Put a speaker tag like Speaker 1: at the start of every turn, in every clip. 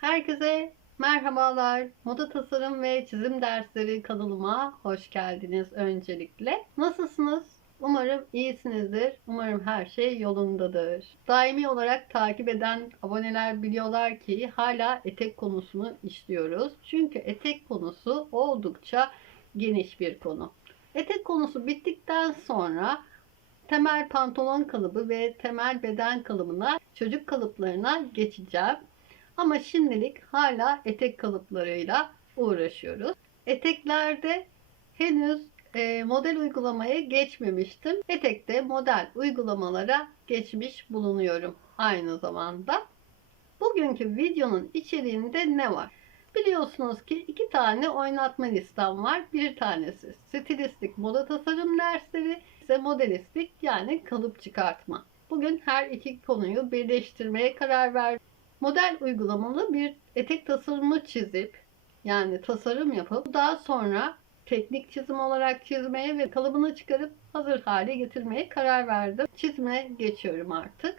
Speaker 1: Herkese merhabalar. Moda tasarım ve çizim dersleri kanalıma hoş geldiniz öncelikle. Nasılsınız? Umarım iyisinizdir. Umarım her şey yolundadır. Daimi olarak takip eden aboneler biliyorlar ki hala etek konusunu işliyoruz. Çünkü etek konusu oldukça geniş bir konu. Etek konusu bittikten sonra temel pantolon kalıbı ve temel beden kalıbına, çocuk kalıplarına geçeceğiz. Ama şimdilik hala etek kalıplarıyla uğraşıyoruz. Eteklerde henüz e, model uygulamaya geçmemiştim. Etekte model uygulamalara geçmiş bulunuyorum aynı zamanda. Bugünkü videonun içeriğinde ne var? Biliyorsunuz ki iki tane oynatma listem var. Bir tanesi stilistik moda tasarım dersleri ve modelistik yani kalıp çıkartma. Bugün her iki konuyu birleştirmeye karar verdim model uygulamalı bir etek tasarımı çizip yani tasarım yapıp daha sonra teknik çizim olarak çizmeye ve kalıbını çıkarıp hazır hale getirmeye karar verdim. Çizime geçiyorum artık.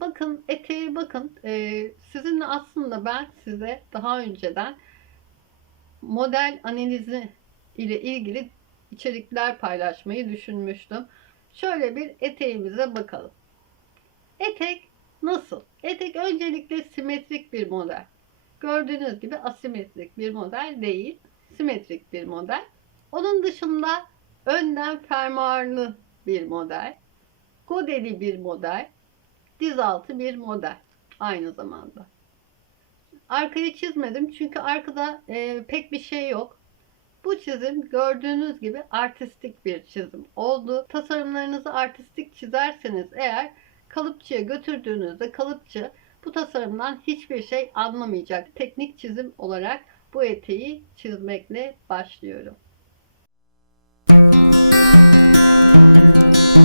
Speaker 1: Bakın eteğe bakın. Ee, sizinle aslında ben size daha önceden model analizi ile ilgili içerikler paylaşmayı düşünmüştüm. Şöyle bir eteğimize bakalım. Etek nasıl? Etek öncelikle simetrik bir model. Gördüğünüz gibi asimetrik bir model değil. Simetrik bir model. Onun dışında önden fermuarlı bir model. Kodeli bir model. Diz altı bir model. Aynı zamanda. Arkayı çizmedim çünkü arkada e, pek bir şey yok. Bu çizim gördüğünüz gibi artistik bir çizim oldu. Tasarımlarınızı artistik çizerseniz eğer kalıpçıya götürdüğünüzde kalıpçı bu tasarımdan hiçbir şey anlamayacak. Teknik çizim olarak bu eteği çizmekle başlıyorum.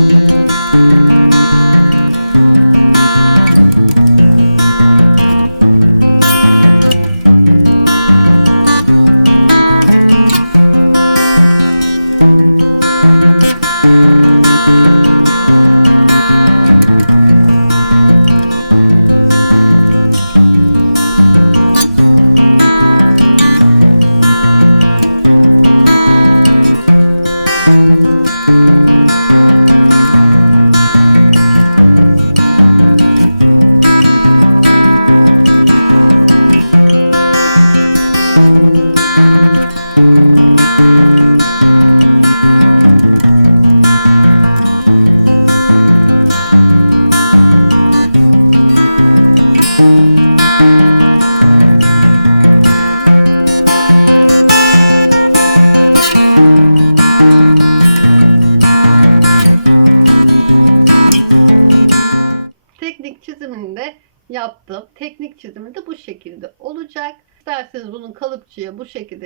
Speaker 1: Teknik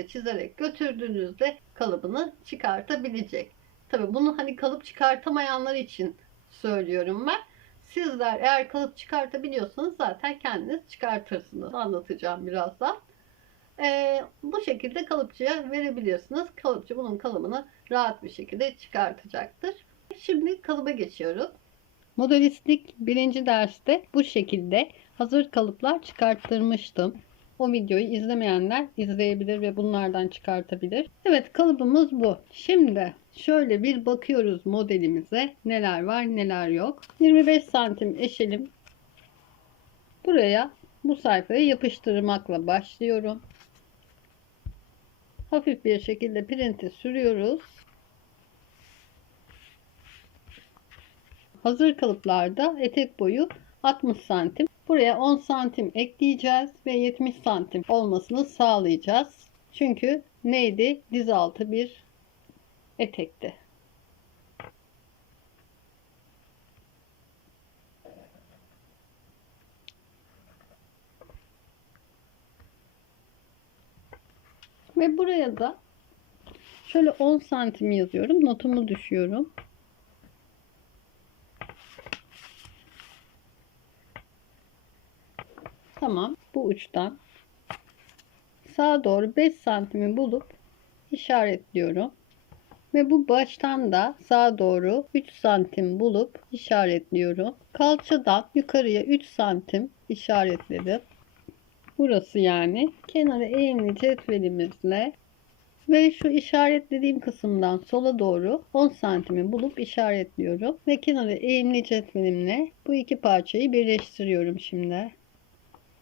Speaker 1: şekilde çizerek götürdüğünüzde kalıbını çıkartabilecek. Tabii bunu hani kalıp çıkartamayanlar için söylüyorum ben. Sizler eğer kalıp çıkartabiliyorsanız zaten kendiniz çıkartırsınız. Anlatacağım birazdan. Ee, bu şekilde kalıpçıya verebiliyorsunuz. Kalıpçı bunun kalıbını rahat bir şekilde çıkartacaktır. Şimdi kalıba geçiyoruz. Modelistlik birinci derste bu şekilde hazır kalıplar çıkarttırmıştım. O videoyu izlemeyenler izleyebilir ve bunlardan çıkartabilir. Evet kalıbımız bu. Şimdi şöyle bir bakıyoruz modelimize neler var neler yok. 25 santim eşelim. Buraya bu sayfayı yapıştırmakla başlıyorum. Hafif bir şekilde printi sürüyoruz. Hazır kalıplarda etek boyu 60 santim. Buraya 10 santim ekleyeceğiz ve 70 santim olmasını sağlayacağız. Çünkü neydi? Diz altı bir etekti. Ve buraya da şöyle 10 santim yazıyorum. Notumu düşüyorum. Tamam. Bu uçtan sağa doğru 5 santimi bulup işaretliyorum. Ve bu baştan da sağa doğru 3 santim bulup işaretliyorum. Kalçadan yukarıya 3 santim işaretledim. Burası yani. Kenara eğimli cetvelimizle ve şu işaretlediğim kısımdan sola doğru 10 santimi bulup işaretliyorum. Ve kenara eğimli cetvelimle bu iki parçayı birleştiriyorum şimdi.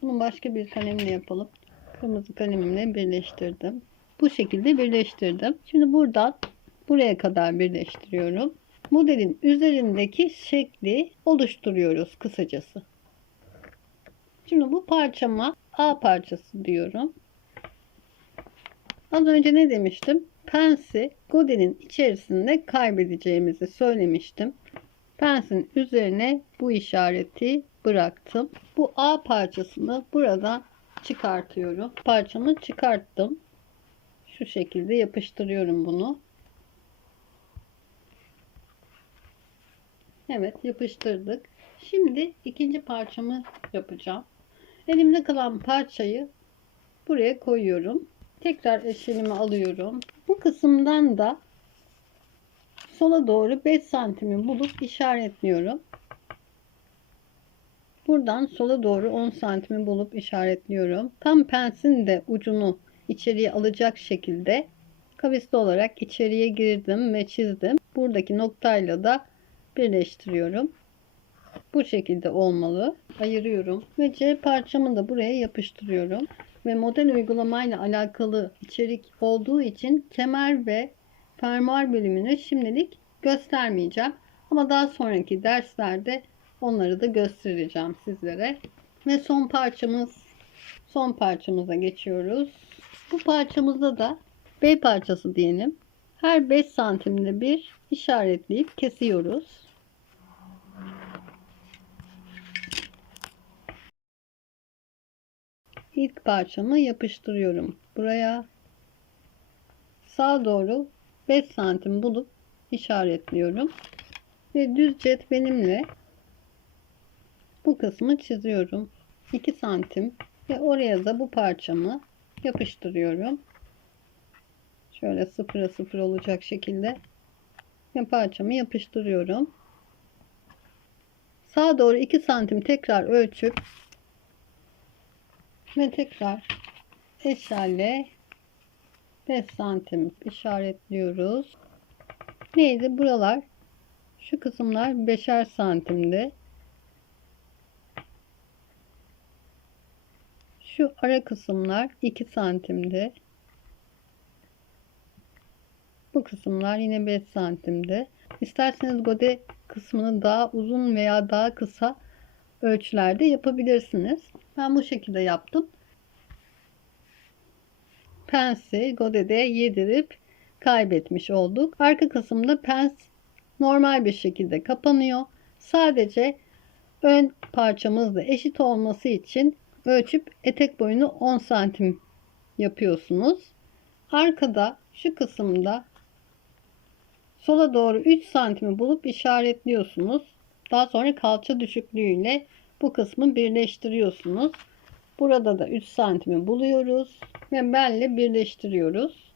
Speaker 1: Bunu başka bir kalemle yapalım. Kırmızı kalemimle birleştirdim. Bu şekilde birleştirdim. Şimdi buradan buraya kadar birleştiriyorum. Modelin üzerindeki şekli oluşturuyoruz kısacası. Şimdi bu parçama A parçası diyorum. Az önce ne demiştim? Pensi Godin'in içerisinde kaybedeceğimizi söylemiştim. Pensin üzerine bu işareti bıraktım. Bu A parçasını buradan çıkartıyorum. Parçamı çıkarttım. Şu şekilde yapıştırıyorum bunu. Evet yapıştırdık. Şimdi ikinci parçamı yapacağım. Elimde kalan parçayı buraya koyuyorum. Tekrar eşelimi alıyorum. Bu kısımdan da sola doğru 5 santimi bulup işaretliyorum. Buradan sola doğru 10 santimi bulup işaretliyorum. Tam pensin de ucunu içeriye alacak şekilde kavisli olarak içeriye girdim ve çizdim. Buradaki noktayla da birleştiriyorum. Bu şekilde olmalı. Ayırıyorum ve C parçamı da buraya yapıştırıyorum. Ve model uygulamayla alakalı içerik olduğu için kemer ve fermuar bölümünü şimdilik göstermeyeceğim. Ama daha sonraki derslerde onları da göstereceğim sizlere. Ve son parçamız son parçamıza geçiyoruz. Bu parçamızda da B parçası diyelim. Her 5 santimde bir işaretleyip kesiyoruz. İlk parçamı yapıştırıyorum. Buraya sağa doğru 5 santim bulup işaretliyorum. Ve düz cetvelimle bu kısmı çiziyorum. 2 santim ve oraya da bu parçamı yapıştırıyorum. Şöyle sıfıra sıfır olacak şekilde ve parçamı yapıştırıyorum. Sağa doğru 2 santim tekrar ölçüp ve tekrar eşyalle 5 santim işaretliyoruz. Neydi? Buralar şu kısımlar 5'er santimdi. Şu ara kısımlar 2 santimdi. Bu kısımlar yine 5 santimdi. İsterseniz gode kısmını daha uzun veya daha kısa ölçülerde yapabilirsiniz. Ben bu şekilde yaptım. Pensi godede yedirip kaybetmiş olduk. Arka kısımda pens normal bir şekilde kapanıyor. Sadece ön parçamızla eşit olması için ölçüp etek boyunu 10 santim yapıyorsunuz. Arkada şu kısımda sola doğru 3 santimi bulup işaretliyorsunuz. Daha sonra kalça düşüklüğüyle bu kısmı birleştiriyorsunuz. Burada da 3 santimi buluyoruz ve belle birleştiriyoruz.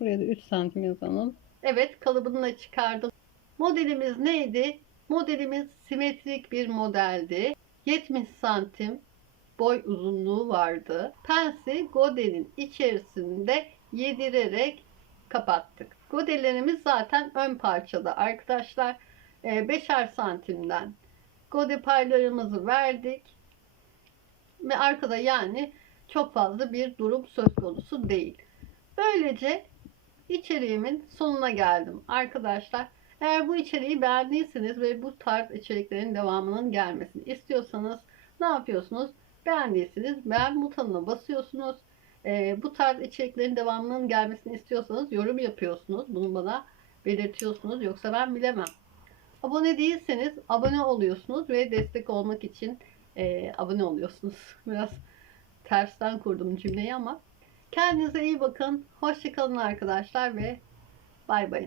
Speaker 1: Buraya da 3 santim yazalım. Evet kalıbını çıkardım. Modelimiz neydi? Modelimiz simetrik bir modeldi. 70 santim boy uzunluğu vardı. Pensi godenin içerisinde yedirerek kapattık. Godelerimiz zaten ön parçada arkadaşlar. 5'er santimden gode paylarımızı verdik. Ve arkada yani çok fazla bir grup söz konusu değil. Böylece içeriğimin sonuna geldim arkadaşlar. Eğer bu içeriği beğendiyseniz ve bu tarz içeriklerin devamının gelmesini istiyorsanız ne yapıyorsunuz? Beğendiyseniz beğen butonuna basıyorsunuz. Ee, bu tarz içeriklerin devamının gelmesini istiyorsanız yorum yapıyorsunuz. Bunu bana belirtiyorsunuz. Yoksa ben bilemem. Abone değilseniz abone oluyorsunuz ve destek olmak için e, abone oluyorsunuz. Biraz tersten kurdum cümleyi ama kendinize iyi bakın. Hoşçakalın arkadaşlar ve bay bay.